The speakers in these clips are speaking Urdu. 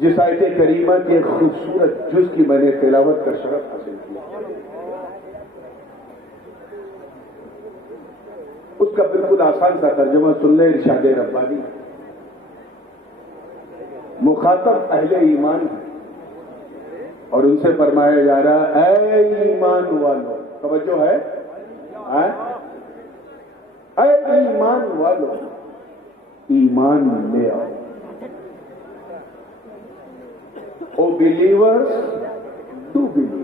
جس آیت کریمہ کے خوبصورت جز کی میں نے تلاوت کا شرف حاصل کیا، اس کا بالکل آسان سا ترجمہ سن لیں، ارشاد ربانی۔ مخاطب اہل ایمان ہے اور ان سے فرمایا جا رہا اے ایمان والو، توجہ ہے، اے ایمان والو، ایمان لے آؤ۔ او بلیورز ڈو بلیو،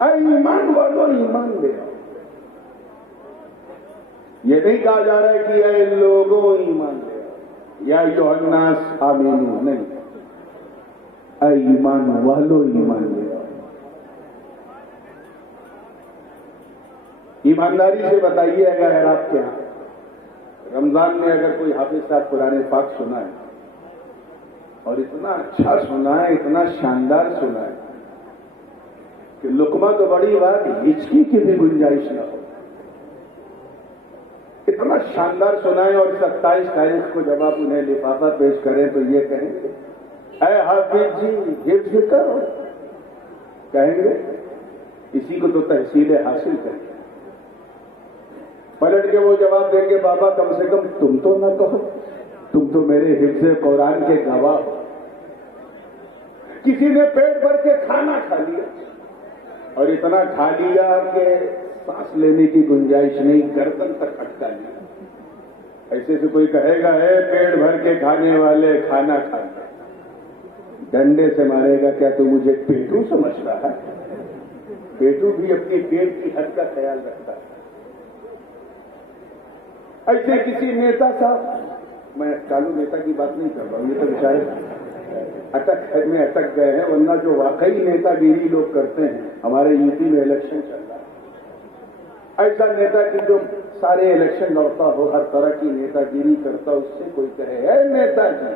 اے ایمان والو ایمان لے آؤ۔ یہ نہیں کہا جا رہا ہے کہ اے لوگوں ایمان لے آؤ یا ایھا الناس آمنو، نہیں، اے ایمان والو ایمان لے آؤ۔ ایمانداری سے بتائیے اگر آپ کے ہاں رمضان میں اگر کوئی حافظ صاحب قرآن پاک سنا ہے اور اتنا اچھا سنا ہے، اتنا شاندار سنا ہے کہ لقمہ تو بڑی بات، ہچکی کی بھی گنجائش نہ ہو، اتنا شاندار سنا ہے، اور 27 تاریخ کو جب آپ انہیں لفافہ پیش کریں تو یہ کہیں گے اے حافظ جی حفظ کرو، کہیں گے اسی کو تو تحصیل حاصل کریں۔ پلٹ کے وہ جواب دیں گے بابا کم سے کم تم تو نہ کہو، تم تو میرے حفظ قرآن کے گواہ ہو۔ کسی نے پیٹ بھر کے کھانا کھا لیا اور اتنا کھا لیا کہ سانس لینے کی گنجائش نہیں، گردن تک اٹکا لیا۔ ایسے سے کوئی کہے گا اے پیٹ بھر کے کھانے والے کھانا کھا لیا، ڈنڈے سے مارے گا کیا تو مجھے پیٹو سمجھ رہا ہے؟ پیٹو بھی اپنی پیٹ کی حد کا خیال رکھتا ہے۔ ایسے کسی نیتا صاحب، میں کالو نیتا کی بات نہیں کر رہا ہوں، یہ تو بیچارے میں اٹک گئے ہیں، ورنہ جو واقعی نیتا گیری لوگ کرتے ہیں، ہمارے یو پی میں الیکشن چل رہا ہے، ایسا نیتا کی جو سارے الیکشن لڑتا ہو، ہر طرح کی نیتا گیری کرتا، اس سے کوئی کہے اے نیتا جی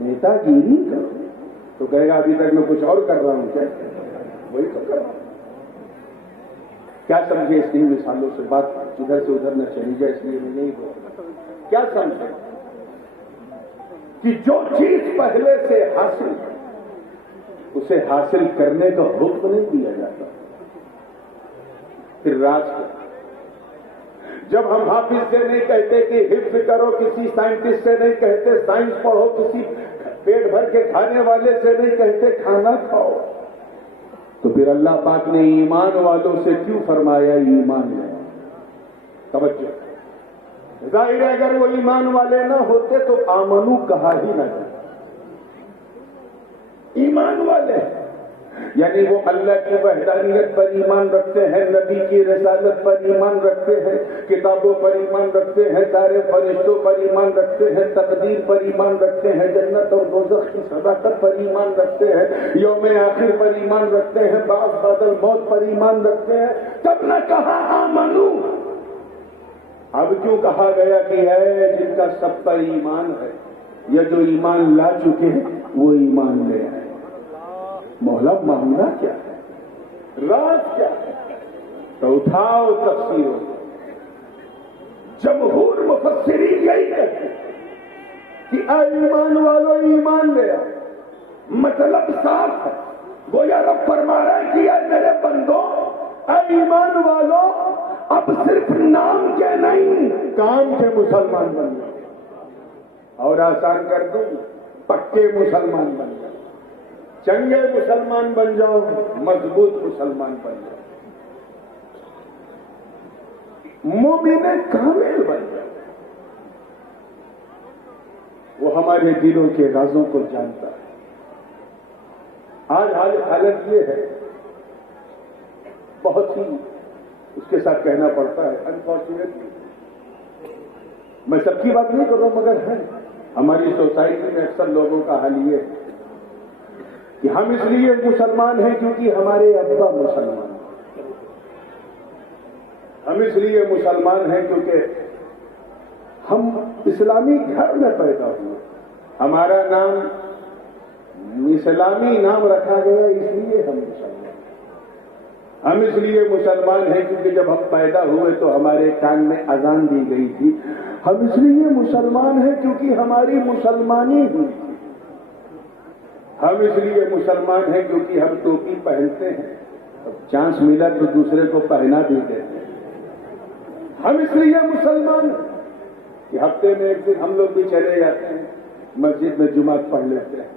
نیتا گیری کرو تو کہے گا ابھی تک میں کچھ اور کر رہا ہوں کیا؟ وہی تو کر رہا ہوں۔ کیا سمجھے اس ان مثالوں سے؟ بات ادھر سے ادھر نہ چلی جائے، اس لیے میں نہیں بولتا۔ کیا سمجھے کہ جو چیز پہلے سے حاصل ہے اسے حاصل کرنے کا حکم نہیں دیا جاتا۔ پھر راز کو جب ہم حافظ سے نہیں کہتے کہ حفظ کرو، کسی سائنٹسٹ سے نہیں کہتے سائنس پڑھو، کسی پیٹ بھر کے کھانے والے سے نہیں کہتے کھانا کھاؤ، تو پھر اللہ پاک نے ایمان والوں سے کیوں فرمایا ایمان ہے؟ توجہ، ظاہر ہے اگر وہ ایمان والے نہ ہوتے تو آمنو کہا ہی نہ جاتا۔ ایمان والے یعنی وہ اللہ کی وحدانیت پر ایمان رکھتے ہیں، نبی کی رسالت پر ایمان رکھتے ہیں، کتابوں پر ایمان رکھتے ہیں، سارے فرشتوں پر ایمان رکھتے ہیں، تقدیر پر ایمان رکھتے ہیں، جنت اور دوزخ کی صداقت پر ایمان رکھتے ہیں، یوم آخر پر ایمان رکھتے ہیں، بعد بعد الموت پر ایمان رکھتے ہیں۔ تب نہ کہا آمنو، اب کیوں کہا گیا کہ اے جن کا سب پر ایمان ہے، یا جو ایمان لا چکے ہیں وہ ایمان لے آئے۔ مولا معاملہ کیا ہے، راز کیا ہے؟ تو اٹھاؤ تفسیر ہو۔ جمہور مفسرین یہی کہتے ہیں کہ اے ایمان والو ایمان لے آؤ، مطلب صاف ہے، گویا رب فرما رہا ہے کہ اے میرے بندو، اے ایمان والو اب صرف نام کے نہیں کام کے مسلمان بن جاؤ، اور آسان کر دوں پکے مسلمان بن جاؤ، چنگے مسلمان بن جاؤ، مضبوط مسلمان بن جاؤ، مومن کامل بن جاؤ۔ وہ ہمارے دلوں کے رازوں کو جانتا ہے۔ آج حالت یہ ہے، بہت ہی اس کے ساتھ کہنا پڑتا ہے انفارچونیٹلی، میں سب کی بات نہیں کر رہا ہوں، مگر ہے ہماری سوسائٹی میں اکثر لوگوں کا حال یہ ہے کہ ہم اس لیے مسلمان ہیں کیونکہ ہمارے ابا مسلمان ہیں، ہم اس لیے مسلمان ہیں کیونکہ ہم اسلامی گھر میں پیدا ہوئے، ہمارا نام اسلامی نام رکھا گیا، اس لیے ہم مسلمان ہیں۔ ہم اس لیے مسلمان ہیں کیونکہ جب ہم پیدا ہوئے تو ہمارے کان میں اذان دی گئی تھی. ہم اس لیے مسلمان ہیں کیونکہ ہماری مسلمانی ہوئی تھی. ہم اس لیے مسلمان ہیں کیونکہ ہم ٹوپی پہنتے ہیں, چانس ملا تو دوسرے کو پہنا بھی دیتے ہیں. ہم اس لیے مسلمان ہیں کہ ہفتے میں ایک دن ہم لوگ بھی چلے جاتے ہیں مسجد میں جمعہ پڑھ لیتے ہیں.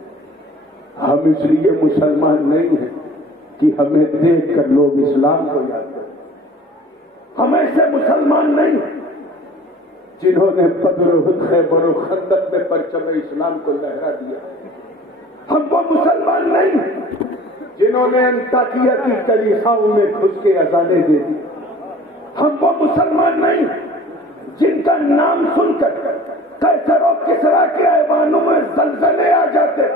ہم اس لیے مسلمان نہیں ہیں کہ ہمیں دیکھ کر لوگ اسلام کو یاد کریں. ہم ایسے مسلمان نہیں ہیں جنہوں نے بدر و خیبر و خندق میں پرچم اسلام کو لہرا دیا. ہم وہ مسلمان نہیں ہیں جنہوں نے انطاکیہ کی کلیساؤں میں گھس کے اذانیں دے دی. ہم وہ مسلمان نہیں ہیں جن کا نام سن کر قیصر و کسریٰ کے ایوانوں میں زلزلے آ جاتے.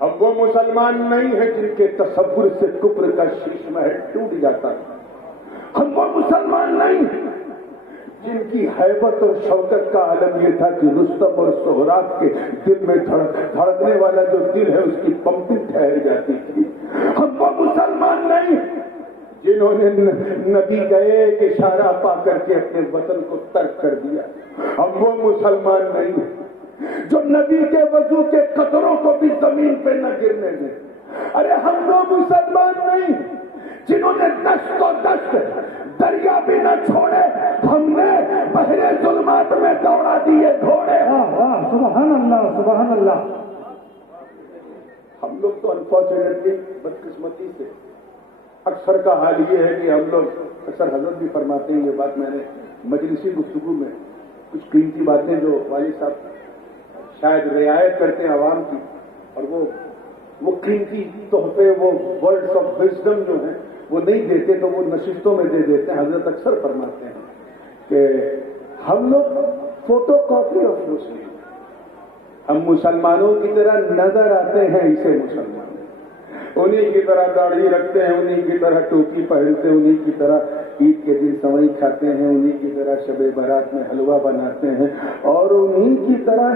ہم وہ مسلمان نہیں ہیں جن کے تصور سے کفر کا شیش محل ٹوٹ جاتا. ہم وہ مسلمان نہیں ہیں جن کی ہیبت اور شوکت کا عالم یہ تھا کہ رستم اور سہراب کے دل میں دھڑکنے والا جو دل ہے اس کی پمپنگ ٹھہر جاتی تھی. ہم وہ مسلمان نہیں ہیں جنہوں نے نبی کا ایک اشارہ پا کر کے اپنے وطن کو ترک کر دیا. ہم وہ مسلمان نہیں ہیں جو نبی کے وضو کے قطروں کو بھی زمین پہ نہ گرنے دیں. ارے ہم وہ مسلمان نہیں جنہوں نے دشت و دشت دریا بھی نہ چھوڑے, ہم نے بحر ظلمات میں دوڑا دیے گھوڑے. سبحان اللہ سبحان اللہ. ہم لوگ تو انفارچونیٹلی بدقسمتی سے اکثر کا حال یہ ہے کہ ہم لوگ اکثر حضرت بھی فرماتے ہیں, یہ بات میں نے مجلسی گفتگو میں کچھ قیمتی باتیں جو والد صاحب شاید رعایت کرتے ہیں عوام کی, اور وہ قیمتی تحفے وہ ورڈز آف وزڈم جو ہیں وہ نہیں دیتے تو وہ نشستوں میں دے دیتے ہیں. حضرت اکثر فرماتے ہیں کہ ہم لوگ فوٹو کاپی آف مسلم, ہم مسلمانوں کی طرح نظر آتے ہیں اسے مسلمان, انہیں کی طرح داڑھی رکھتے ہیں, انہیں کی طرح ٹوپی پہنتے ہیں, انہیں کی طرح عید کے دن سوئی کھاتے ہیں, انہیں کی طرح شب برات میں حلوہ بناتے ہیں, اور انہیں کی طرح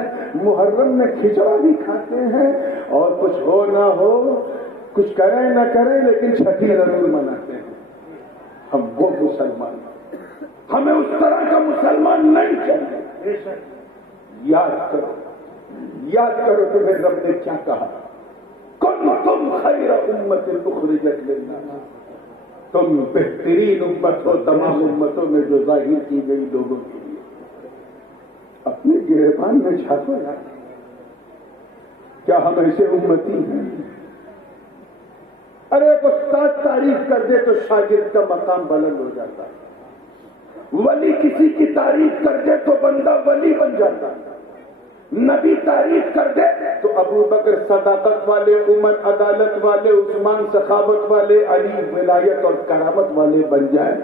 محرم میں کھچڑا بھی کھاتے ہیں, اور کچھ ہو نہ ہو, کچھ کریں نہ کریں لیکن چھٹی ضرور مناتے ہیں. ہم وہ مسلمان, ہمیں اس طرح کا مسلمان نہیں چاہیے. یاد کرو تمہیں رب نے کیا کہا, کنتم خیر امت اخرجت للناس, تم بہترین امت ہو تمام امتوں میں جو ظاہر کی گئی لوگوں کے لیے. اپنے گریبان میں جھانکو یار, کیا ہم ایسے امتی ہیں؟ ارے ایک استاد تعریف کر دے تو شاگرد کا مقام بلند ہو جاتا ہے, ولی کسی کی تعریف کر دے تو بندہ ولی بن جاتا ہے, نبی تعریف کر دے تو ابو بکر صداقت والے, عمر عدالت والے, عثمان سخاوت والے, علی ولایت اور کرامت والے بن جائیں.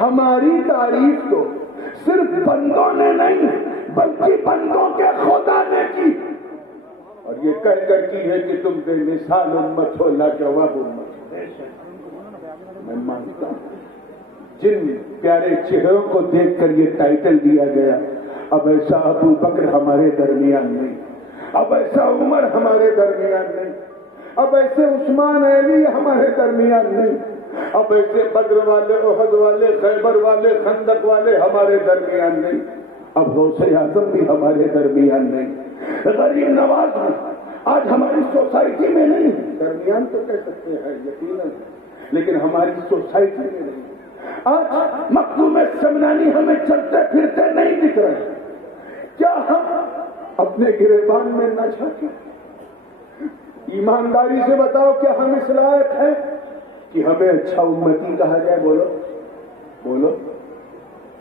ہماری تعریف تو صرف بندوں نے نہیں بلکہ بندوں کے خدا نے کی, اور یہ کہہ کر کی ہے کہ تم بے مثال امت ہو, لاجواب امت ہو. میں مانتا ہوں جن پیارے چہروں کو دیکھ کر یہ ٹائٹل دیا گیا, اب ایسا ابو بکر ہمارے درمیان نہیں, اب ایسا عمر ہمارے درمیان نہیں, اب ایسے عثمان علی ہمارے درمیان نہیں, اب ایسے بدر والے, احد والے, خیبر والے, خندق والے ہمارے درمیان نہیں, اب غوث اعظم بھی ہمارے درمیان نہیں, غریب نواز بھی آج ہماری سوسائٹی میں نہیں. درمیان تو کہہ سکتے ہیں یقیناً, لیکن ہماری سوسائٹی میں نہیں. آج مخدوم سمنانی ہمیں چلتے پھرتے نہیں دکھ رہے. کیا ہم اپنے گریبان میں نہ جھانکیں؟ ایمانداری سے بتاؤ, کیا ہم اس لائق ہیں کہ ہمیں اچھا امتی کہا جائے؟ بولو.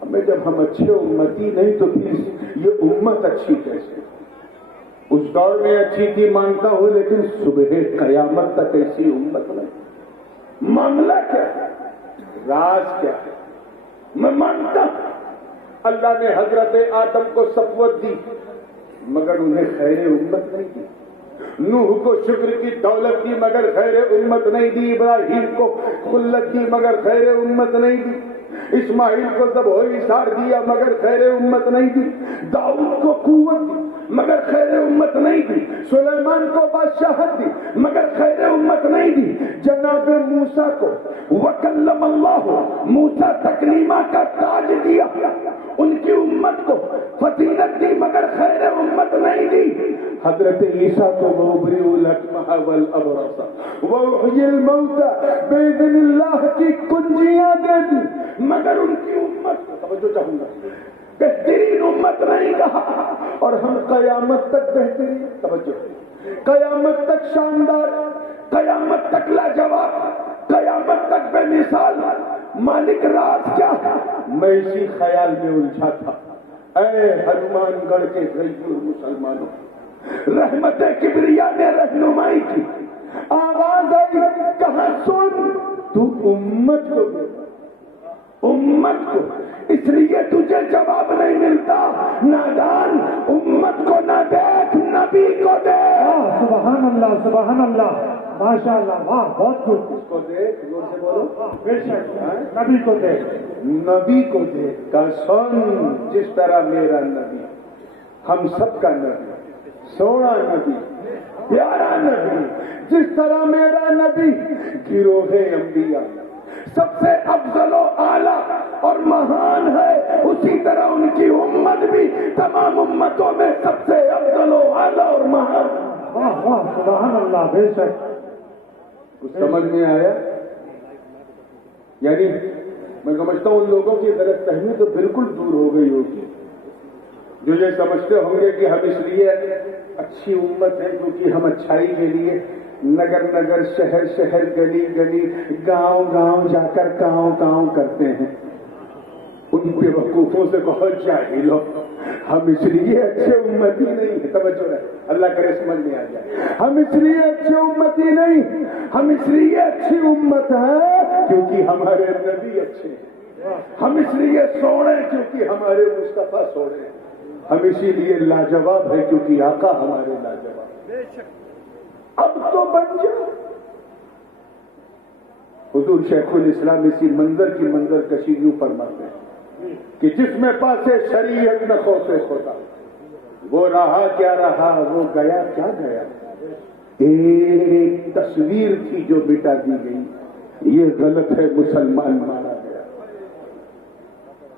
ہمیں جب ہم اچھے امتی نہیں تو پھر یہ امت اچھی کیسے؟ اس دور میں اچھی تھی مانتا ہوں, لیکن صبح قیامت تک ایسی امت نہیں. معاملہ کیا ہے, راز کیا ہے؟ میں مانتا ہوں اللہ نے حضرت آدم کو صفوت دی مگر انہیں خیر امت نہیں دی, نوح کو شکر کی دولت دی مگر خیر امت نہیں دی, ابراہیم کو خلت دی مگر خیر امت نہیں دی, اسماعیل کو ذبح و ایثار دیا مگر خیر امت نہیں دی, داؤد کو قوت دی مگر خیر امت نہیں دی، سلیمان کو بادشاہت دی مگر خیر امت نہیں دی، جناب موسیٰ کو وکلم اللہ، موسیٰ تکلیمہ کا تاج دیا، ان کی امت کو فضیلت دی مگر خیر امت نہیں دی، حضرت عیسیٰ کو وَأُبْرِئُ الْأَكْمَحَ وَالْأَبْرَصَ وَأُحْيِي الْمَوْتَى بِإِذْنِ اللہ کی کنجیاں دے دی مگر ان کی امت کو، توجہ چاہوں گا، بہترین امت نہیں کہا، اور ہم قیامت تک بہترین، توجہ، قیامت تک شاندار، قیامت تک لاجواب، قیامت تک بے مثال، مالک راز کیا ہے؟ میں اسی خیال میں الجھا تھا، اے ہنومان گڑھ کے غیور مسلمانوں، رحمت کبریا نے رہنمائی کی، آواز آئی، کہاں سن تو امت کو دے، امت کو، اس لیے تجھے جواب نہیں ملتا، نادان، امت کو نہ دیکھ، نبی کو دیکھ۔ سبحان اللہ سبحان اللہ، ماشاء اللہ، واہ، بہت خوب، اس کو دیکھ، زور سے بولو، بے شک، نبی کو دیکھ، نبی کو دیکھ کا سن، جس طرح میرا نبی، ہم سب کا نبی، سونا نبی، پیارا نبی، جس طرح میرا نبی گروہ انبیاء سب سے افضل و اعلیٰ اور مہان ہے، اسی طرح ان کی امت بھی تمام امتوں میں سب سے افضل و اعلیٰ اور مہان۔ واہ واہ، سبحان اللہ، بے شک۔ کچھ سمجھ میں آیا؟ یعنی میں سمجھتا ہوں ان لوگوں کی غلط فہمی تو بالکل دور ہو گئی ہوگی جو یہ سمجھتے ہوں گے کہ ہم اس لیے اچھی امت ہے کیونکہ ہم اچھائی کے لیے نگر نگر، شہر شہر، گلی گلی، گاؤں گاؤں جا کر کاؤں کاؤں کرتے ہیں۔ ان بے وقوفوں سے بہت جاہل ہو، ہم اس لیے اچھے امتی نہیں ہیں، توجہ ہے، اللہ کرے سمجھ میں آ جائے، ہم اس لیے اچھے امتی نہیں، ہم اس لیے اچھی امت ہے کیونکہ ہمارے نبی اچھے ہیں، ہم اس لیے سوڑے کیونکہ ہمارے مصطفیٰ سوڑے ہیں، ہم اسی لیے لاجواب ہے کیونکہ آقا ہمارے لاجواب ہیں۔ اب تو بن جاؤ۔ حضور شیخ الاسلام اسی منظر کی منظر کشی یوں فرماتے ہیں کہ جس میں پاسے شریعت نہ خوف خدا، وہ رہا کیا رہا، وہ گیا کیا گیا، ایک تصویر تھی جو مٹا دی گئی، یہ غلط ہے مسلمان مارا گیا،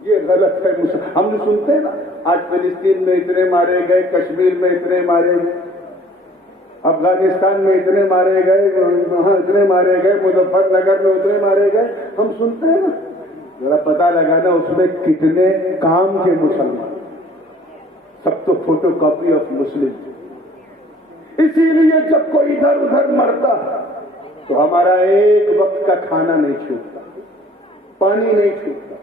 یہ غلط ہے ہم نے سنتے ہیں نا، آج فلسطین میں اتنے مارے گئے، کشمیر میں اتنے مارے گئے، افغانستان میں اتنے مارے گئے، وہاں اتنے مارے گئے، مظفر نگر میں اتنے مارے گئے، ہم سنتے ہیں نا، ذرا پتہ لگانا اس میں کتنے کام کے مسلمان، سب تو فوٹو کاپی آف مسلم۔ اسی لیے جب کوئی ادھر ادھر مرتا تو ہمارا ایک وقت کا کھانا نہیں چھوٹتا، پانی نہیں چھوٹتا،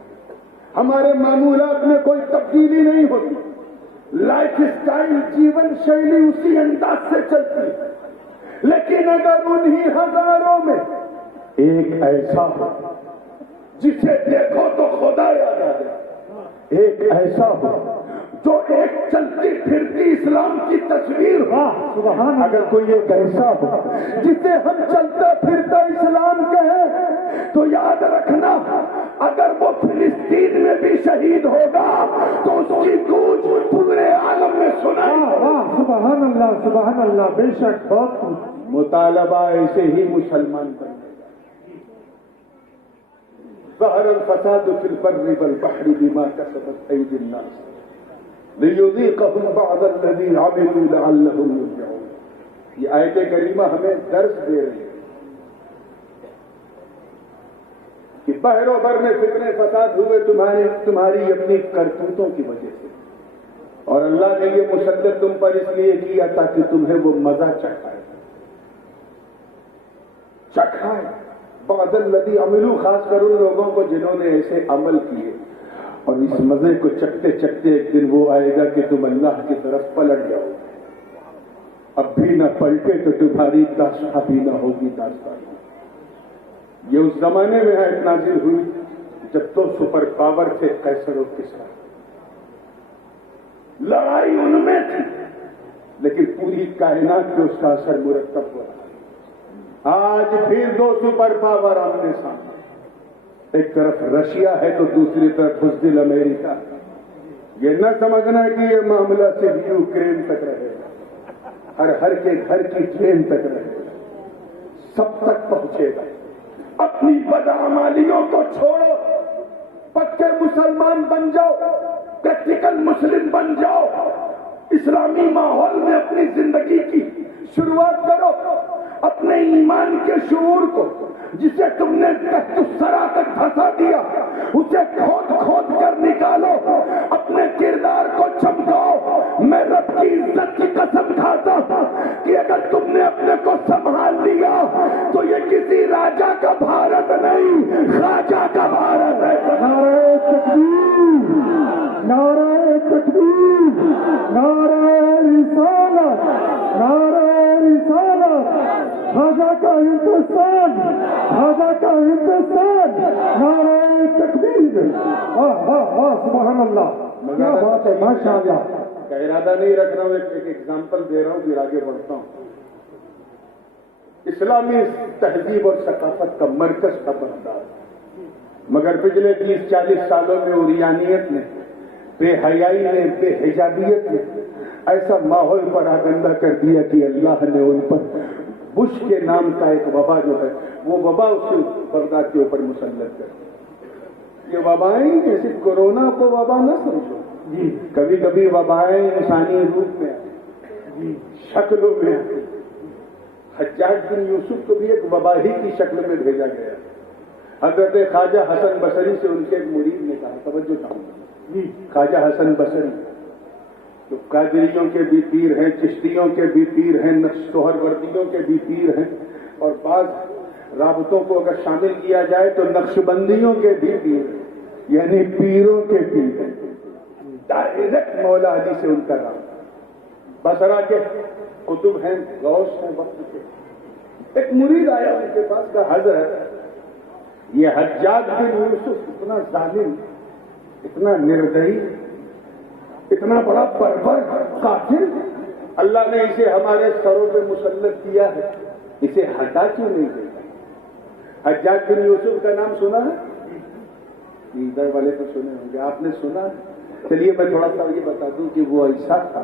ہمارے معمولات میں کوئی تبدیلی نہیں ہوتی، لائف اسٹائل، جیون شیلی اسی انداز سے چلتی ہے، لیکن اگر انہی ہزاروں میں ایک ایسا ہو جسے دیکھو تو خدا یاد آ جائے، ایک ایسا ہو جو ایک چلتی پھرتی اسلام کی تصویر ہو، اگر کوئی ایک ایسا ہو جسے ہم چلتا پھرتا اسلام کہیں تو یاد رکھنا، اگر وہ فلسطین میں بھی شہید ہوگا تو اس کی گونج پورے عالم میں سنائی۔ سبحان اللہ سبحان اللہ، بے شک، بہت مطالبہ ایسے ہی مسلمان بن ظہر الفساد فی البر والبحر بما کسبت ایدی الناس لیذیقہم بعض الذی عملوا لعلہم یرجعون۔ یہ آیت کریمہ ہمیں درس دے رہی ہے کہ بحر و بر میں فتنے فساد ہوئے تمہاری اپنی کرتوتوں کی وجہ سے، اور اللہ نے یہ مسلط تم پر اس لیے کیا تاکہ تمہیں وہ مزہ چکھائے۔ بعض الذی عملوا، خاص کر ان لوگوں کو جنہوں نے ایسے عمل کیے، اور اس مزے کو چکتے چکتے ایک دن وہ آئے گا کہ تم اللہ کی طرف پلٹ جاؤ، اب بھی نہ پلٹے تو تمہاری داستان بھی نہ ہوگی داستان۔ یہ اس زمانے میں آیت نازل ہوئی جب تو سپر پاور تھے قیصر و کسریٰ، لڑائی ان میں تھی لیکن پوری کائنات پہ اس کا اثر مرتب ہو رہا ہے۔ آج پھر دو سپر پاور آمنے سامنے، ایک طرف رشیا ہے تو دوسری طرف بزدل امریکہ۔ یہ نہ سمجھنا کہ یہ معاملہ صرف یوکرین تک رہے گا، ہر کے گھر کی ٹرین تک رہے گا، سب تک پہنچے گا۔ اپنی بدعمالیوں کو چھوڑو، پکے مسلمان بن جاؤ، پریکٹیکل مسلم بن جاؤ، اسلامی ماحول میں اپنی زندگی کی شروعات کرو۔ اپنے ایمان کے شعور کو، جسے تم نے تحت الثری تک پھنسا دیا، اسے کھود کھود کر نکالو، اپنے کردار کو چمکاؤ۔ میں رب کی عزت کی قسم کھاتا ہوں کہ اگر تم نے اپنے کو سنبھال لیا تو یہ کسی راجا کا بھارت نہیں، خواجہ کا بھارت ہے۔ نعرہ تکبیر، نعرہ تکبیر، نعرہ رسالت، نعرہ رسالت، خواجہ کا ہندوستان، خواجہ کا ہندوستان، نعرہ تکبیر۔ واہ واہ واہ، سبحان اللہ، کیا بات ہے، ماشاء اللہ۔ کا ارادہ نہیں رکھ رہا ہوں، ایک ایگزامپل دے رہا ہوں، پھر آگے بڑھتا ہوں۔ اسلامی تہذیب اور ثقافت کا مرکز تھا بغداد، مگر پچھلے 30-40 سالوں میں عریانیت نے، بے حیائی نے، بے حجابیت نے ایسا ماحول پراگندہ کر دیا کہ اللہ نے ان پر بش کے نام کا ایک وبا جو ہے، وہ وبا اس کے بغداد کے اوپر مسلط کر دی۔ یہ وبائیں جیسے کورونا کو وبا نہ سمجھو، کبھی کبھی وبائیں انسانی روپ میں آتی، شکلوں میں آتی۔ حجاج بن یوسف کو بھی ایک وبا ہی کی شکل میں بھیجا گیا۔ حضرت خواجہ حسن بصری سے ان کے ایک مرید نے کہا، توجہ چاہوں گا، خواجہ حسن بصری جو قادریوں کے بھی پیر ہیں، چشتیوں کے بھی پیر ہیں، نقش سہروردیوں کے بھی پیر ہیں، اور بعض رابطوں کو اگر شامل کیا جائے تو نقش بندیوں کے بھی پیر ہیں، یعنی پیروں کے پیر ہیں۔ ڈائریکٹ مولا علی سے ان کا رابطہ۔ بصرہ کے قطب ہیں، غوث ہیں وقت کے۔ ایک مرید آیا ان کے پاس، کا حضرت یہ حجاج بن یوسف اتنا ظالم، اتنا نردئی، اتنا بڑا بربر قاتل، اللہ نے اسے ہمارے سروں پہ مسلط کیا ہے، اسے ہٹا کیوں نہیں دیتا؟ حجاج بن یوسف کا نام سنا ہے؟ ادھر والے تو سنے ہوں گے، آپ نے سنا ہے؟ چلیے میں تھوڑا سا یہ بتا دوں کہ وہ ایسا تھا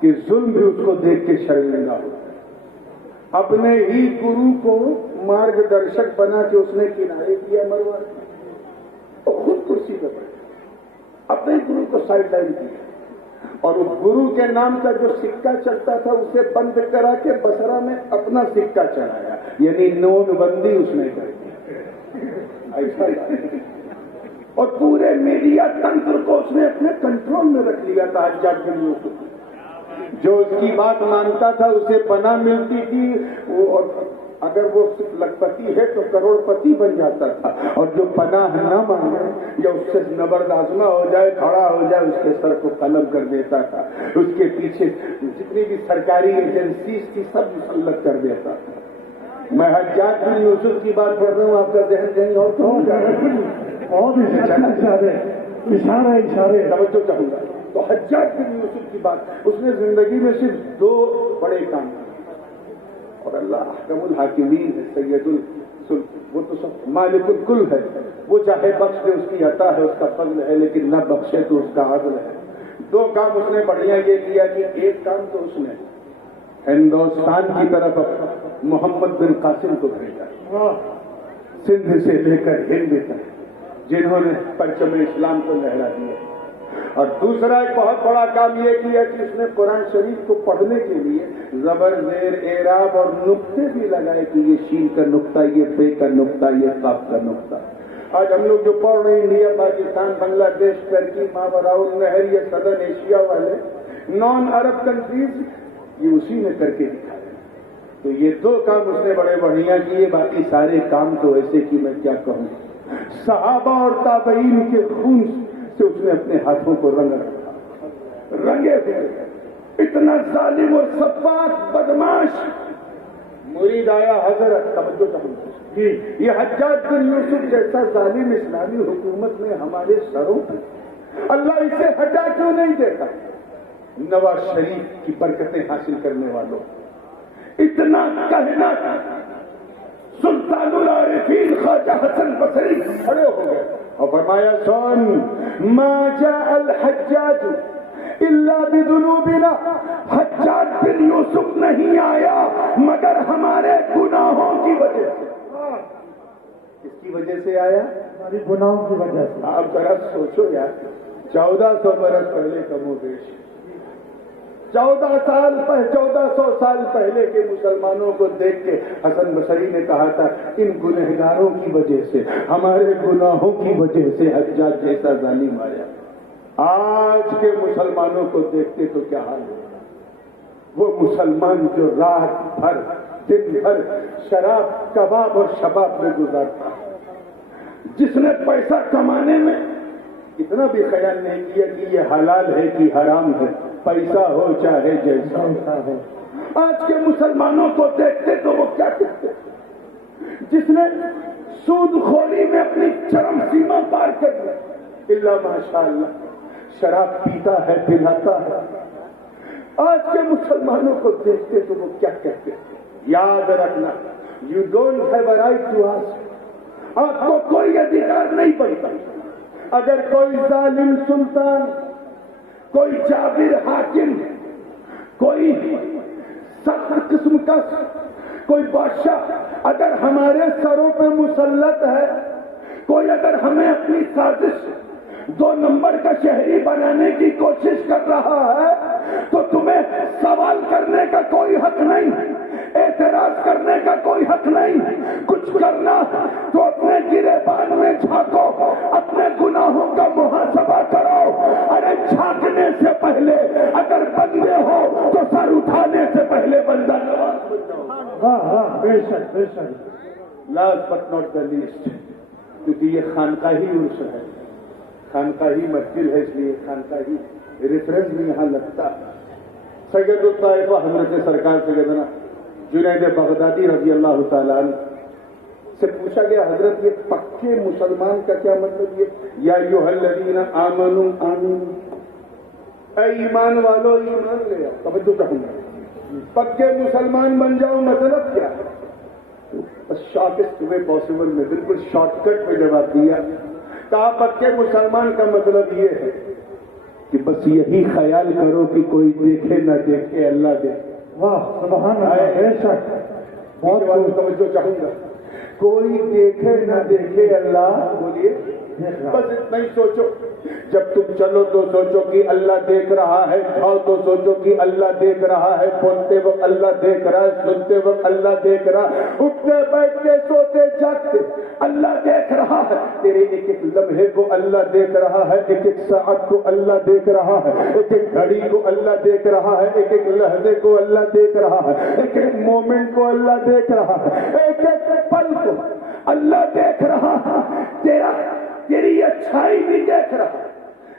کہ ظلم بھی اس کو دیکھ کے شرمندہ ہوتا، اپنے ہی گرو کو مارگ درشک بنا کے اس نے کنارے کیا، مروا دیا، اور خود کرسی پہ بیٹھا، اپنے گرو کو سائڈ لائن کیا، اور اس گرو کے نام کا جو سکہ چلتا تھا اسے بند کرا کے بصرہ میں اپنا سکہ چڑھایا، یعنی نوٹ بندی اس نے کر دی، ایسا اور پورے میڈیا تنتر کو اس نے اپنے کنٹرول میں رکھ لیا تھا۔ حجاج بن یوسف جو اس کی بات مانتا تھا اسے پناہ ملتی تھی، اور اگر وہ صرف لکھپتی ہے تو کروڑ پتی بن جاتا تھا، اور جو پناہ نہ مانگے یا اس سے نبردآزما ہو جائے، کھڑا ہو جائے، اس کے سر کو قلم کر دیتا تھا، اس کے پیچھے جتنی بھی سرکاری ایجنسیز تھی سب مسلط کر دیتا تھا۔ میں حجاج بن یوسف کی بات کر رہا ہوں، آپ کا ذہن کہیں اور تو جا رہا ہے، بہت اشارے اشارے توجہ چاہوں گا۔ تو حجاج بن یوسف کی بات، اس نے زندگی میں صرف 2 بڑے کام کیے، اور اللہ احکم الحاکمین ہے، سید وہ تو سب مالک الکل ہے، وہ چاہے بخش دے، اس کی عطا ہے، اس کا فضل ہے، لیکن نہ بخشے تو اس کا عدل ہے۔ 2 کام اس نے بڑھیا یہ کیا کہ ایک کام تو اس نے ہندوستان کی طرف محمد بن قاسم کو بھیجا، سندھ سے لے کر ہند تک، جنہوں نے پرچم اسلام کو لہرا دیا۔ اور دوسرا ایک بہت بڑا کام یہ کیا کہ اس نے قرآن شریف کو پڑھنے کے لیے زبر، زیر، اعراب اور نقطے بھی لگائے کہ یہ شین کا نقطہ، یہ پے کا نقطہ، یہ قاف کا نقطہ۔ آج ہم لوگ جو پڑھ رہے ہیں انڈیا، پاکستان، بنگلہ دیش، ترکی، ماوراء النہر، یہ سدرن ایشیا والے نان عرب کنٹریز، یہ اسی نے کر کے دکھایا۔ تو یہ 2 کام اس نے بڑے بڑھیا کیے، باقی سارے کام تو ایسے کہ میں کیا کہوں۔ صحابہ اور تابعین کے خون سے اس نے اپنے ہاتھوں کو رنگ رکھا، رنگے ہوئے، اتنا ظالم اور سفاک بدماش مرید آیا حضرت، توجہ چاہیے، یہ حجاج بن یوسف جیسا ظالم اسلامی حکومت میں ہمارے سروں پہ، اللہ اسے ہٹا کیوں نہیں دیتا؟ نواز شریف کی برکتیں حاصل کرنے والوں، اتنا کہنا سلطان العارفین خواجہ حسن بصری کھڑے ہو گئے اور فرمایا سن ما جاء الحجاج الا بذنوبنا، حجاج بن یوسف نہیں آیا مگر ہمارے گناہوں کی وجہ سے۔ کس کی وجہ سے آیا؟ ہماری گناہوں کی وجہ سے۔ آپ ذرا سوچو یار، 1400 برس پہلے کم و بیش 1400 سال پہلے کے مسلمانوں کو دیکھ کے حسن بصری نے کہا تھا ان گنہگاروں کی وجہ سے، ہمارے گناہوں کی وجہ سے حجاج جیسا ظالم آیا۔ آج کے مسلمانوں کو دیکھتے تو کیا حال ہوگا؟ وہ مسلمان جو رات بھر دن بھر شراب کباب اور شباب میں گزارتا ہے، جس نے پیسہ کمانے میں اتنا بھی خیال نہیں کیا کہ یہ حلال ہے کہ حرام ہے، پیسہ ہو چاہے جیسا ہو۔ آج کے مسلمانوں کو دیکھتے تو وہ کیا کہتے ہیں؟ جس نے سود خوری میں اپنی چرم سیما پار کر لی، اللہ ماشاء اللہ شراب پیتا ہے پلاتا ہے۔ آج کے مسلمانوں کو دیکھتے تو وہ کیا کہتے ہیں؟ یاد رکھنا، you don't have a right to ask, آپ کو کوئی ادھیکار نہیں بنتا۔ اگر کوئی ظالم سلطان، کوئی جابر حاکم، کوئی سخت قسم کا کوئی بادشاہ اگر ہمارے سروں پہ مسلط ہے، کوئی اگر ہمیں اپنی سازش 2 نمبر کا شہری بنانے کی کوشش کر رہا ہے تو تمہیں سوال کرنے کا کوئی حق نہیں، اعتراض کرنے کا کوئی حق نہیں۔ کچھ کرنا تو اپنے گریبان میں جھانکو، اپنے گناہوں کا محاسبہ کرو۔ ارے جھانکنے سے پہلے اگر بندے ہو تو سر اٹھانے سے پہلے بندہ نواز بن جاؤ۔ واہ واہ، بے شک بے شک۔ Last but not the least, کیونکہ یہ خانقاہی عرس ہے، خانقاہی مسجد ہے، اس لیے خانقاہی ریفرنس بھی یہاں لگتا ہے۔ سید الطائفہ حضرت سرکار سیدنا جنید بغدادی رضی اللہ تعالیٰ عنہ سے پوچھا گیا، حضرت یہ پکے مسلمان کا کیا مطلب؟ یہ یا ایھا الذین آمنوا آمنوا، اے ایمان والو ایمان لے آؤ۔ توجہ کہوں گا، پکے مسلمان بن جاؤ مطلب کیا ہے؟ شارٹیسٹ وے پاسبل میں بالکل شارٹ کٹ میں جواب دیا۔ کہا پکے مسلمان کا مطلب یہ ہے کہ بس یہی خیال کرو کہ کوئی دیکھے نہ دیکھے اللہ دیکھے۔ واہ سبحان اللہ، بے شک۔ بہت توجہ چاہوں گا، کوئی دیکھے نہ دیکھے اللہ، بولیے بس اتنا ہی سوچو۔ جب تم چلو تو سوچو کہ اللہ دیکھ رہا ہے، کھاؤ تو سوچو کہ اللہ دیکھ رہا ہے، بولتے وقت اللہ دیکھ رہا ہے، سنتے وقت اللہ دیکھ رہا ہے، اٹھتے بیٹھتے سوتے جاگتے اللہ دیکھ رہا ہے۔ تیرے ایک ایک لمحے کو اللہ دیکھ رہا ہے، ایک ایک ساعت کو اللہ دیکھ رہا ہے، ایک ایک گھڑی کو اللہ دیکھ رہا ہے، ایک ایک لحظے کو اللہ دیکھ رہا ہے، ایک ایک مومنٹ کو اللہ دیکھ رہا ہے، ایک ایک پل کو اللہ دیکھ رہا ہے۔ تیری اچھائی بھی دیکھ رہا ہے،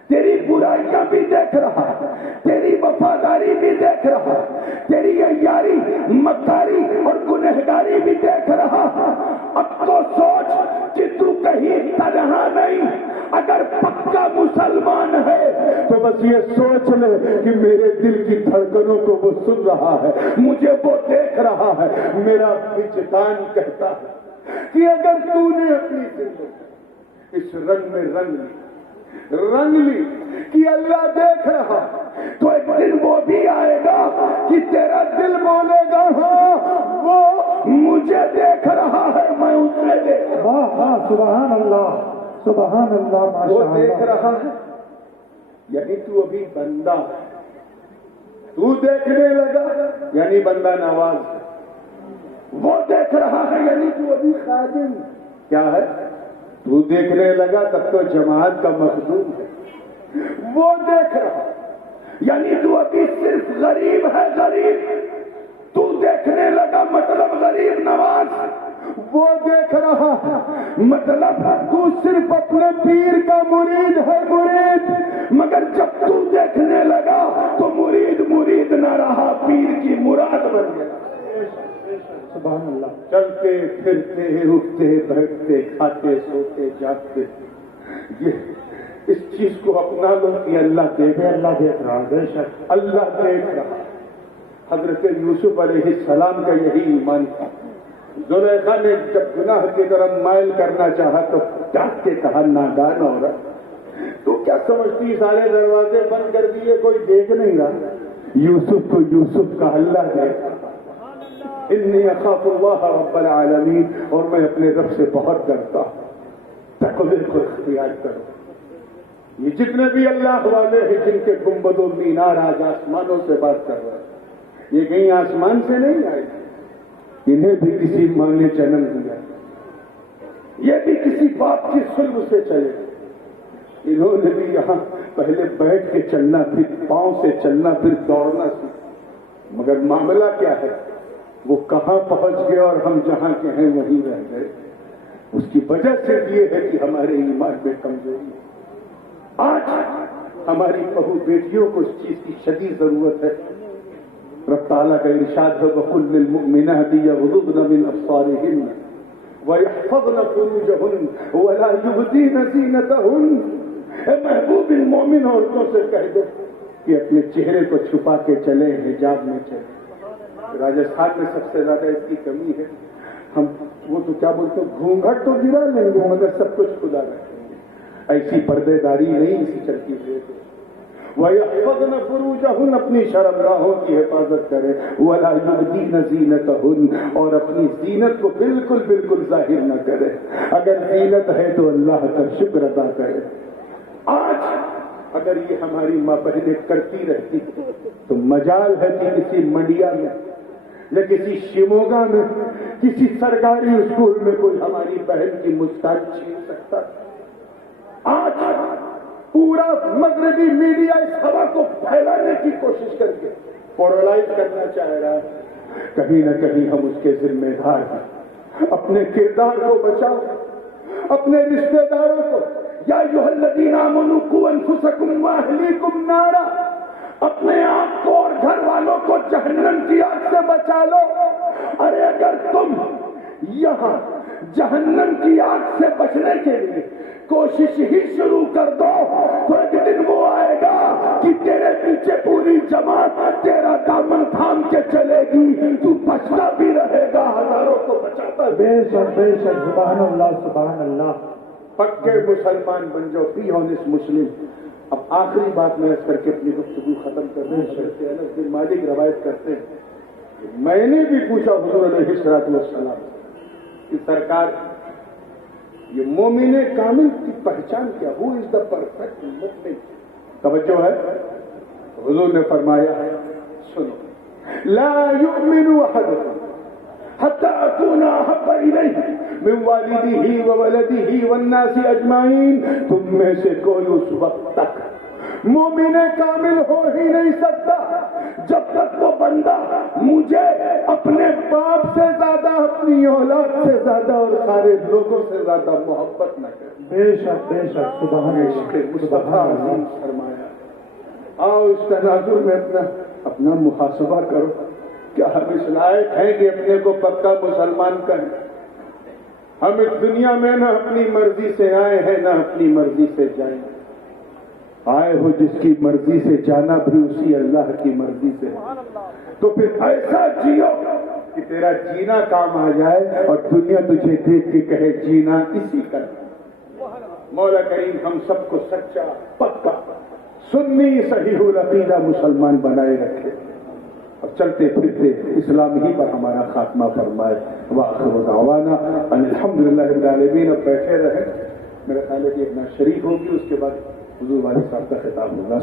تیری برائیاں بھی دیکھ رہا ہے، تیری وفاداری بھی دیکھ رہا ہے، تیری عیاری مکاری اور گنہگاری بھی دیکھ رہا ہے۔ اب تو سوچ کہ تو کہیں تنہا نہیں، اگر پکا مسلمان ہے تو بس یہ سوچ لے کہ میرے دل کی دھڑکنوں کو وہ سن رہا ہے، مجھے وہ دیکھ رہا ہے۔ میرا وجدان کہتا ہے کہ اگر تو نے اپنی زندگی اس رنگ میں رنگ لی کہ اللہ دیکھ رہا، تو ایک دن وہ بھی آئے گا کہ تیرا دل بولے گا ہاں وہ مجھے دیکھ رہا ہے، میں اسے دیکھ رہا ہوں۔ واہ واہ سبحان اللہ سبحان اللہ، ماشاء وہ اللہ۔ دیکھ رہا ہے یعنی تو ابھی بندہ ہے، تو دیکھنے لگا یعنی بندہ نواز ہے۔ وہ دیکھ رہا ہے یعنی تو ابھی خادم کیا ہے، تو دیکھنے لگا تب تو جماعت کا مخدوم ہے۔ وہ دیکھ رہا یعنی تو ابھی صرف غریب ہے، غریب تو دیکھنے لگا مطلب غریب نواز۔ وہ دیکھ رہا مطلب تو صرف اپنے پیر کا مرید ہے، مرید، مگر جب تو دیکھنے لگا تو مرید نہ رہا، پیر کی مراد بن گیا۔ سبحان اللہ۔ چلتے پھرتے اٹھتے بیٹھتے کھاتے سوتے جاگتے، یہ اس چیز کو اپنا لو کہ اللہ دیکھ رہا، بے شک اللہ دیکھ رہا۔ حضرت یوسف علیہ السلام کا یہی ایمان تھا، زلیخا نے جب گناہ کی طرف مائل کرنا چاہا تو ڈانٹ کے کہا نادان عورت تو کیا سمجھتی سارے دروازے بند کر دیے کوئی دیکھ نہیں رہا؟ یوسف کو یوسف کا اللہ دیکھا. انی اخاف اللہ رب العالمین، اور میں اپنے رب سے بہت ڈرتا ہوں. تقوی کو اختیار کرو. یہ جتنے بھی اللہ والے ہیں جن کے گنبد و مینار آج آسمانوں سے بات کر رہے ہیں، یہ کہیں آسمان سے نہیں آئے، انہیں بھی کسی ماں نے جنم دیا، یہ بھی کسی باپ کی سلب سے چلے. انہوں نے بھی یہاں پہلے بیٹھ کے چلنا، پھر پاؤں سے چلنا، پھر دوڑنا سیکھا. مگر معاملہ کیا ہے، وہ کہاں پہنچ گئے اور ہم جہاں کے ہیں وہیں رہ گئے. اس کی وجہ سے یہ ہے کہ ہمارے ایمان میں کمزوری ہے. آج ہماری بہو بیٹیوں کو اس چیز کی شدید ضرورت ہے. رب تعالیٰ کا ارشاد ہے وَقُلْ لِلْمُؤْمِنَاتِ يَغْضُضْنَ مِنْ أَبْصَارِهِنَّ وَيَحْفَظْنَ فُرُوجَهُنَّ وَلَا يُبْدِينَ زِينَتَهُنَّ. اے محبوب المومن عورتوں سے کہہ دو کہ اپنے چہرے کو چھپا کے چلیں، حجاب میں چلیں. راجستھان میں سب سے زیادہ اس کی کمی ہے. ہم وہ تو کیا بولتے ہیں، گھونگھٹ تو گرا لیں گے مگر سب کچھ کھلا رکھیں گے. ایسی پردے داری نہیں اسی چلتی ہوئے. وَيَحْفَظْنَ فُرُوجَهُنَّ، اپنی شرمگاہوں کی حفاظت کرے. وَلَا يُبْدِينَ زِينَتَهُنَّ، اور اپنی زینت کو بالکل ظاہر نہ کرے. اگر زینت ہے تو اللہ کا شکر ادا کرے. آج اگر یہ ہماری ماں بہنیں کرتی رہتی تو مجال ہے کہ کسی منڈیا میں یا کسی شموگا میں کسی سرکاری اسکول میں کوئی ہماری بہن کی مسکان چھین سکتا. آج پورا مغربی میڈیا اس ہوا کو پھیلانے کی کوشش کر کے پولرائز کرنا چاہ رہا ہے. کہیں نہ کہیں ہم اس کے ذمہ دار ہیں. اپنے کردار کو بچاؤ، اپنے رشتہ داروں کو. یا ایھا الذین آمنوا قوا انفسکم واہلیکم نارا، اپنے آپ کو اور گھر والوں کو جہنم کی آگ سے بچا لو. ارے اگر تم یہاں جہنم کی آگ سے بچنے کے لیے کوشش ہی شروع کر دو تو ایک دن وہ آئے گا کہ تیرے پیچھے پوری جماعت تیرا دامن تھام کے چلے گی، تو بچتا بھی رہے گا، ہزاروں کو بچاتا. بے شک سبحان اللہ سبحان اللہ. پکے مسلمان بن جاؤ، بی آنیسٹ مسلم. اب آخری بات میں کر کے اپنی گفتگو ختم کرنے سے انس بن مالک روایت کرتے ہیں، میں نے بھی پوچھا حضور علیہ الصلوۃ والسلام کہ سرکار یہ مومن کامل کی پہچان کیا، ہو از دا پرفیکٹ مومن؟ توجہ ہے. حضور نے فرمایا سنو، لا یؤمن احدکم حتی اکون احب الیہ من والدہ وولدہ والناس اجمعین. تم میں سے کوئی اس وقت تک مومن کامل ہو ہی نہیں سکتا جب تک وہ بندہ مجھے اپنے باپ سے زیادہ، اپنی اولاد سے زیادہ اور سارے لوگوں سے زیادہ محبت نہ کرے. بے شک سبحان اللہ مصطفیٰ عظیم فرمایا. آؤ اس تناظر میں اپنا محاسبہ کرو. کیا ہم اس لائق ہیں کہ اپنے کو پکا مسلمان کہیں؟ ہم اس دنیا میں نہ اپنی مرضی سے آئے ہیں نہ اپنی مرضی سے جائیں. آئے ہو جس کی مرضی سے، جانا بھی اسی اللہ کی مرضی سے. تو پھر ایسا جیو کہ تیرا جینا کام آ جائے اور دنیا تجھے دیکھ کے کہے جینا اسی کا. مولا کریم ہم سب کو سچا پکا سنی صحیح العقیدہ مسلمان بنائے رکھے اور چلتے پھرتے اسلام ہی پر ہمارا خاتمہ فرمائے. وآخر دعوانا ان الحمدللہ رب العالمین. اب بیٹھے رہے، میرا خیال ہے کہ ایک نعت شریف ہوگی، اس کے بعد حضور والد صاحب کا خطاب ہوگا.